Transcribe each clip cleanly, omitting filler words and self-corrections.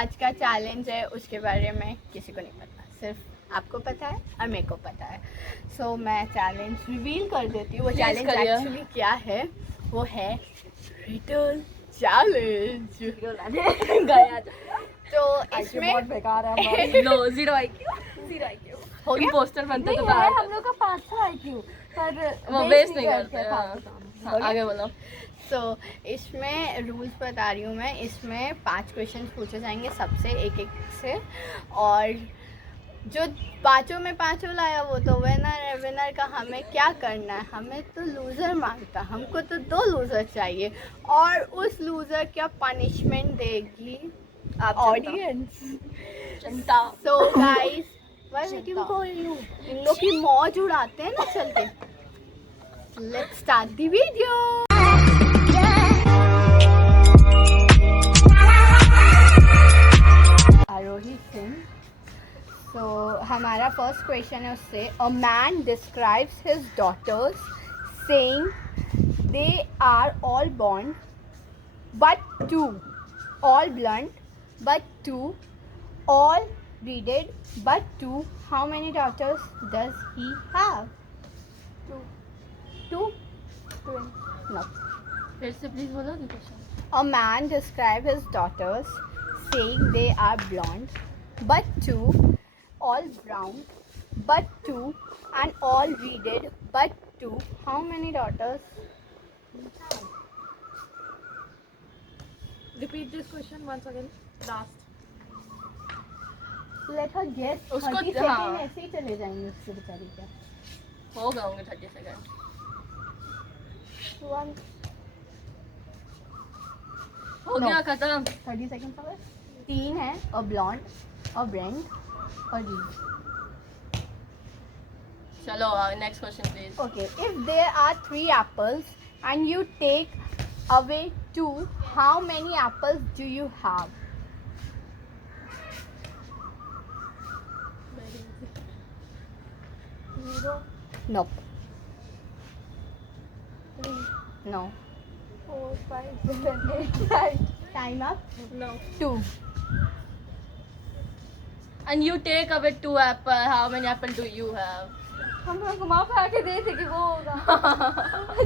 आज का चैलेंज है उसके बारे में किसी को नहीं पता, सिर्फ आपको पता है और मेरे को पता है। सो मैं चैलेंज रिवील कर देती हूँ। वो चैलेंज एक्चुअली क्या है, वो है रिटर्न चैलेंज। तो इसमें बहुत बेकार है। नो, जीरो आईक्यू हो गया। पोस्टर बनते तो है हम लोग का 500 IQ पर वो वेस्ट नहीं करते। करते। हाँ, आगे बोलो। तो इसमें रूल्स बता रही हूँ मैं। इसमें 5 क्वेश्चन पूछे जाएंगे सबसे एक एक से, और जो पाँचों में पाँचों लाया वो तो विनर है। विनर का हमें क्या करना है, हमें तो लूज़र मांगता, हमको तो 2 लूज़र चाहिए, और उस लूज़र क्या पनिशमेंट देगी ऑडियंस। सो गाइस, इन लोग की मौज उड़ाते हैं ना। चलते, let's start the video. Aarohi Singh. तो हमारा फर्स्ट क्वेश्चन है उससे, a man describes his daughters saying they are all blonde but two, all blunt but two, all redheaded but two. How many daughters does he have? Two. No. फिर से please बोलो question. A man describes his daughters saying they are blonde but two, all brown but two, and all reeded but two. How many daughters? Repeat this question once again. Last. Let her guess. उसको 30 हाँ। Second ऐसे ही चले जाएंगे उसके बेचारी के। हो गए होंगे 30 सेकंड। One. हो गया खत्म। 30 सेकेंड हो गए। 3 है, और blonde, और brand, और reed. चलो next question please. Okay, if there are 3 apples and you take away 2, how many apples do you have? Zero. Nope. 3, No. 4, 5, 7, 8, 9. Time up. No. 2. And you take away 2 apple, how many apple do you have? हम लोग घुमा फिरा के दे थे कि वो होगा।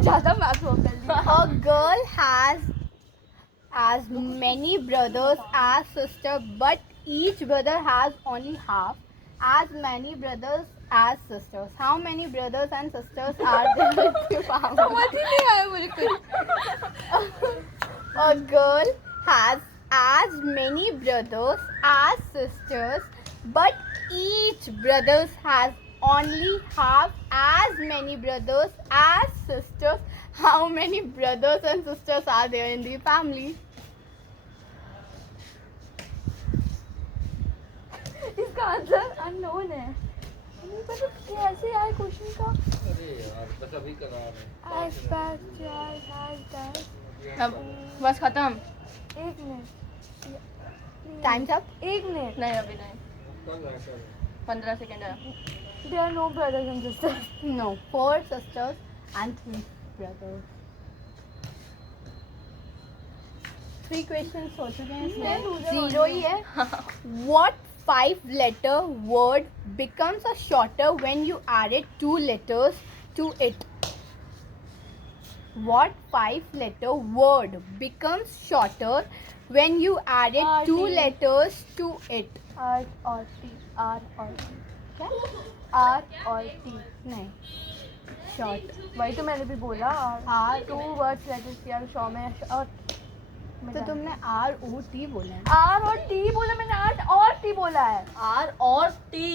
ज्यादा मैथ हो कर लिया। A girl has as many brothers as sisters, but each brother has only half as many brothers as sisters. How many brothers and sisters are there in your family? समझ ही नहीं आया मुझे कुछ। A girl has as many brothers as sisters, but each brother has only half as many brothers as sisters. How many brothers and sisters are there in the family? इसका answer unknown है। नहीं पता कैसे आए question का। अरे यार बस अभी करा है। As fast as has died. अब बस खत्म। 1 मिनट। Time's up. 1 मिनट। नहीं अभी नहीं, कब ऐसा है? 15 सेकंड है। There are no brothers and sisters. No, 4 sisters and 3 brothers. 3 questions हो चुके हैं इसमें, 0 ही है। What 5-letter word becomes a shorter when you added 2 letters to it? What 5-letter word becomes shorter when you added 2 R-T. letters to it? R or T. R or T. क्या? R or T. नहीं, short. वही तो मैंने भी बोला। R. 2 words letters किया show में और तो तुमने R-O-T बोला है। R और T बोला मैंने। R और T बोला है। आर और टी।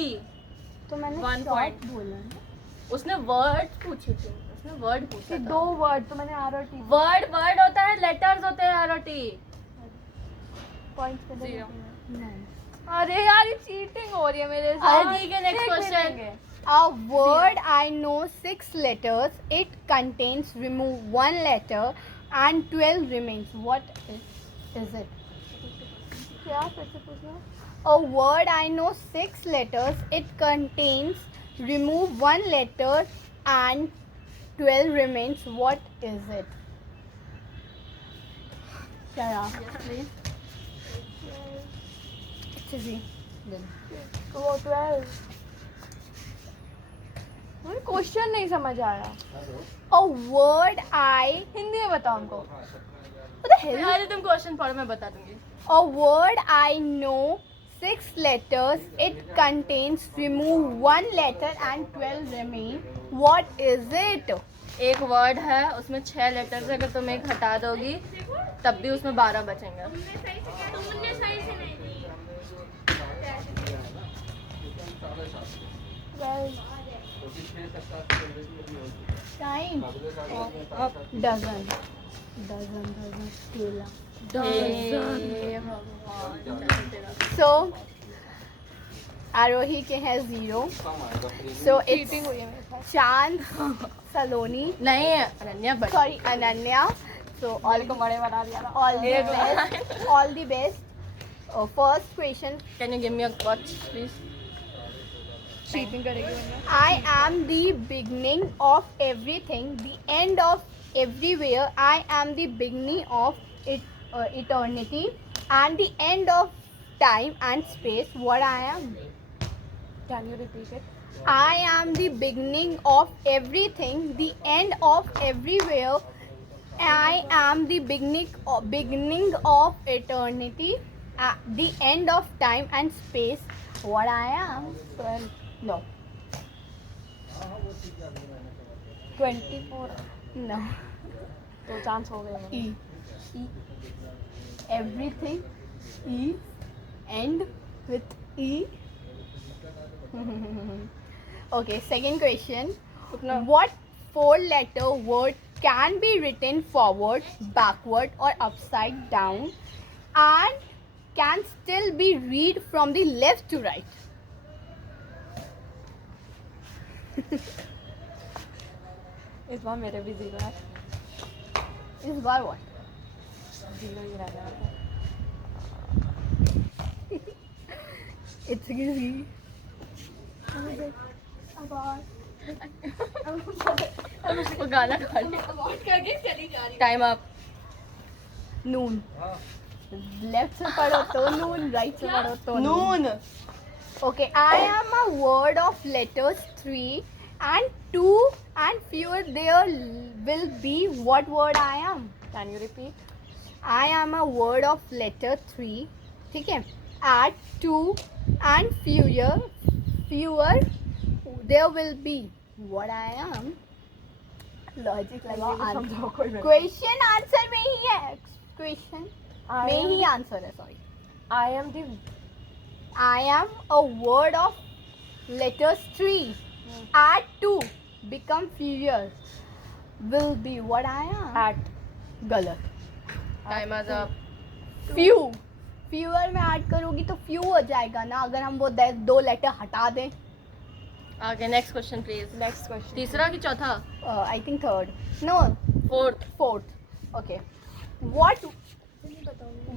तो मैंने 1 short point. बोला है ना। उसने वर्ड पूछे थे, उसने वर्ड पूछा कि था। 2 वर्ड तो मैंने R और T। वर्ड होता है, लेटर्स होते हैं आर और टी। पॉइंट्स पे दे। 0. नहीं। अरे यार ये चीटिंग हो रही है मेरे साथ। अरे ठीक है, next एक question. मिलेंगे। A word I know 6 letters. It contains remove 1 letter and 12 remains. What is it? क्या फिर से पूछना? A word I know 6 letters. It contains remove 1 letter and 12 remains. What is it? Shara. Yes, please. History वो 12 मुझे question नहीं समझ आया. A word I Hindi में बताओ हमको. अरे तुम क्वेश्चन पढ़ो, मैं बता दूंगी. A word I know 6 letters. It contains remove 1 letter and 12 remain. What is it? एक वर्ड है, उसमें 6 लेटर्स है. अगर तुम एक हटा दोगी तब भी उसमें 12 बचेंगे. Time. Dozen. Kela. हे भगवान. So Arohi के है 0. So it's चीटिंग हुई है मेरे साथ. Chance, Saloni, नहीं है Ananya but sorry Ananya. So all को बड़े बना दिया ना. all the best. All the best. First question. Can you give me a watch please. Cheating करेगी वरना. I am the beginning of everything, the end of everywhere. I am the beginning of eternity and the end of time and space. What I am? Can you repeat it? I am the beginning of everything, the end of everywhere. I am the beginning of eternity, the end of time and space. What I am? 12. No. 24. No. तो chance हो गए मेरे. E. Everything. E. End with E. Okay, second question. What 4-letter word can be written forward, backward, or upside down and can still be read from the left to right? इस बार मेरे भी 0 है. Is by what? 0 ही रहने वाला है. It's easy. वो गाना गा रही. Time up. Noon. Left से पढ़ो तो noon, right से पढ़ो तो noon. Noon. Okay, I am a word of letters 3 and 2 and fewer there will be. What word I am? Can you repeat? I am a word of letter 3. ठीक है. Add 2 and fewer there will be. What I am? Logic लगा. समझाओ कोई मेरे. Question answer में ही है. Question में ही answer है. Sorry. I am the I am a word of letters 3. Add 2 become fewer will be. What I am? at. गलत. Time is up. Few. Fewer में ऐड करोगी तो few हो जाएगा ना. अगर हम वो 2 लेटर हटा दें. Okay next question please. Next question. तीसरा कि चौथा? I think third. No, fourth. Okay.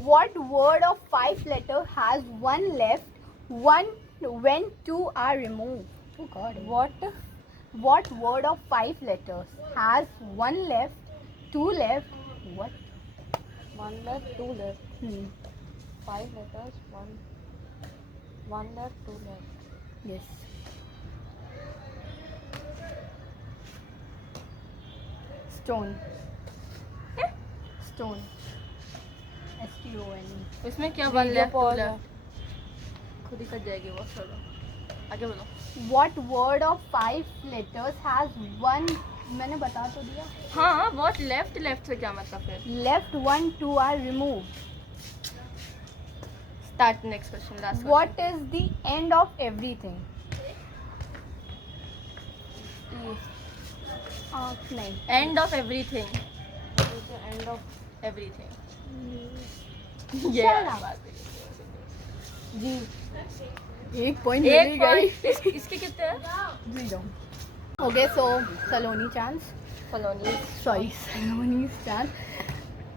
What word of 5 letters has 1 left? One when 2 are removed. Oh God. What word of 5 letters has 1 left, 2 left? What? 1 left, 2 left. 5 letters. 1 left, 2 left. Yes. Stone. Stone. STONE. इसमें क्या one left two pause left खुद ही cut जाएगी वो. चलो आगे बोलो. What word of 5 letters has 1? मैंने बता तो दिया. हाँ व्हाट लेफ्ट से क्या मतलब फिर? Left 1, 2 are removed. Start next question. Last. What is the end of everything? नहीं. End of everything. Is the end of everything. Shut up. G. एक पॉइंट एक मिल गई. पॉइंट. इसके कितने हैं? Okay, so Saloni chance. Colony. Saloni's chance.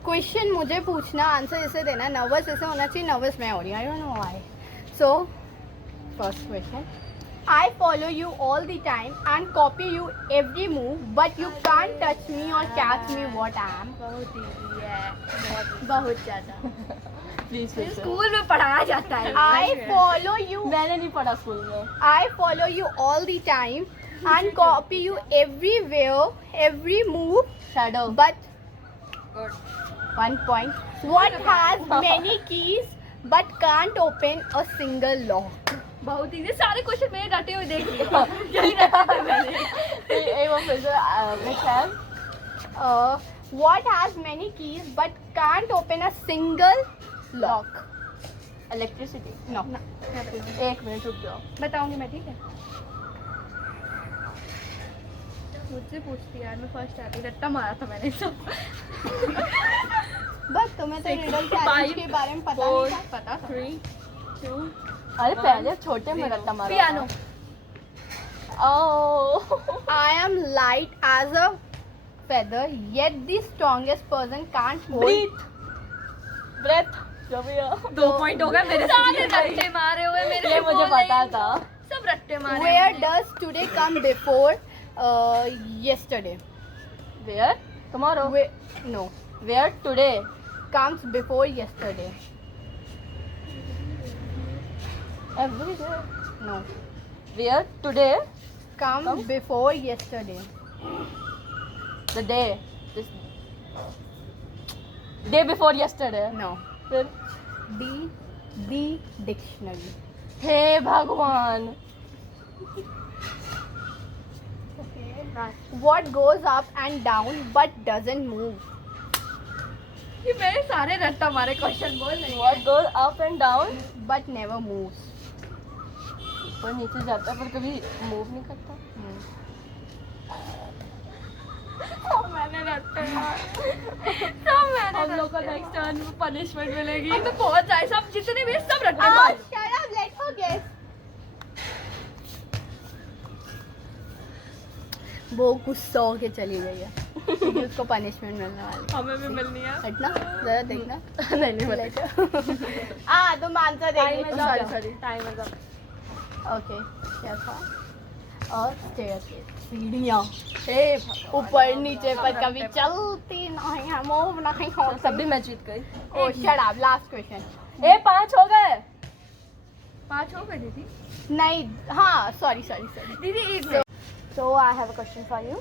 Question मुझे पूछना, answer इसे देना. नर्वस ऐसे होना चाहिए. नर्वस मैं हो रही हूँ. I don't know why. So, first question. I follow you all the time and copy you every move, but you can't touch me or catch me what I am. बहुत easy है, बहुत ज़्यादा. Please फिर से. School में पढ़ाया जाता है. I follow you. मैंने नहीं पढ़ा स्कूल में. I follow you all the time and copy you everywhere, every move, Shadow. but 1 point. What has many keys but can't open a single lock? बहुत easy. सारे क्वेश्चन मेरे रटे हुए देख लिया. यही रटा था मैंने. एक बार फिर से. Which has? What has many keys but can't open a single lock? Electricity. No. एक मिनट रुक जाओ. बताऊंगी मैं, ठीक है. मुझसे पूछती यार, मैं फर्स्ट आती. रट्टा मारा था मैंने सब. बस तुम्हें तो रिडल के बारे में पता नहीं था. पता. 3, 2. अरे पहले छोटे में रट्टा मारा. Piano. Oh. I am light as a feather, yet the strongest person can't hold. Breathe. Breath. जो भी हो. 2 पॉइंट हो गए मेरे. सारे रट्टे मारे हुए मेरे. ये मुझे पता था. सब रट्टे मारे. Where does today come before yesterday? Where? Tomorrow. No, Where today? comes before yesterday. Every day. No, Where today? comes before yesterday. The day. This day before yesterday. No, फिर. the dictionary. हे भगवान. What goes up and down but doesn't move? ये मेरे सारे रट्टा मारे question बोल रही. What goes up and down? But never moves. ऊपर नीचे जाता है पर कभी मूव नहीं करता. मैंने रट्टे मारे. सब मैंने. हम लोग को नेक्स्ट टर्न पनिशमेंट मिलेगी. अब तो पहुंच जाए सब जितने भी सब रट्टे Oh, मारे. shut up! Let her guess. वो गुस्सा होके चली गई है क्योंकि उसको पनिशमेंट मिलने वाली है. हमें भी मिलनी है. हटना जरा देखना. नहीं नहीं मतलब. तुम आंसर टाइम देगी. है. Sorry sorry. टाइम है. ओके क्या था. और स्टेयरकेस सीढ़ियाँ हे ऊपर नीचे पर कभी चलती नहीं है, मूव नहीं होती. तब भी मैं जीत गई. Oh shut up. Last question. ए 5 हो गए. 5 हो गए दीदी. नहीं हाँ सॉरी सॉरी सॉरी. दीदी एक So I have a question for you.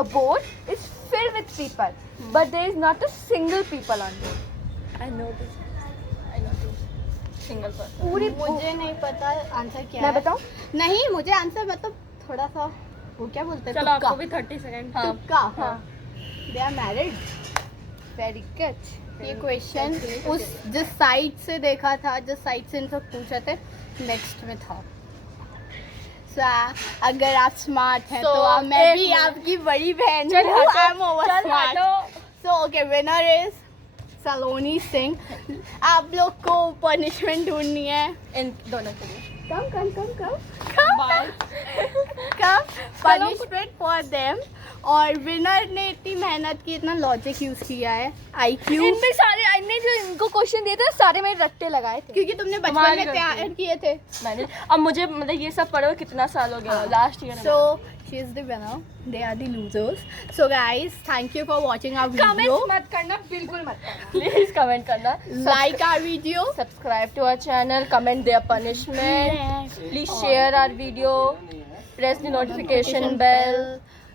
A boat is filled with people, but there is not a single people on board. I know this. Single person. पूरी मुझे नहीं पता आंसर क्या मैं है. बताऊं? नहीं मुझे आंसर मतलब थोड़ा सा वो क्या बोलते हैं चलो तुक्का. आपको भी 30 सेकंड. हाँ. तुक्का. हाँ. They are married. Very good. ये क्वेश्चन उस जिस साइड से देखा था, जिस साइड से इनसे पूछे थे, नेक्स्ट में था. So, अगर आप स्मार्ट हैं So, तो मैं एक भी मिनट. आपकी बड़ी बहन चल हूँ. हटो. आई एम ओवर चल स्मार्ट. हटो. सो ओके विनर इज सलोनी सिंह. आप लोग को पनिशमेंट ढूंढनी है. इन दोनों के लिए. कम कम कम कम कम पनिशमेंट फॉर देम. और विनर ने इतनी मेहनत की, इतना लॉजिक यूज किया है, IQ. इनमें सारे इनने जो इनको क्वेश्चन दिए थे सारे मेरे रट्टे लगाए थे. क्योंकि तुमने बचपन तुम्हारी में गलती है. तैयार किए थे. मैंने अब मुझे मतलब ये सब पढ़े हुए कितना साल हो गया. Last year. So she is the winner. They are the losers. So guys, thank you for watching our video. Comments मत करना, बिल्कुल मत करना. प्लीज कमेंट करना. Like our video. Subscribe to our channel. Comment their punishment. Please share our video. Press the notification bell.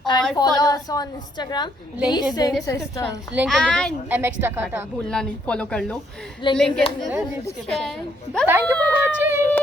और follow us on Instagram. Link Lee is in Singh description. Sisters. Link in And- the MX Takata. भूलना नहीं, follow कर लो. Link Link is is in in the the description. description. Thank you for watching.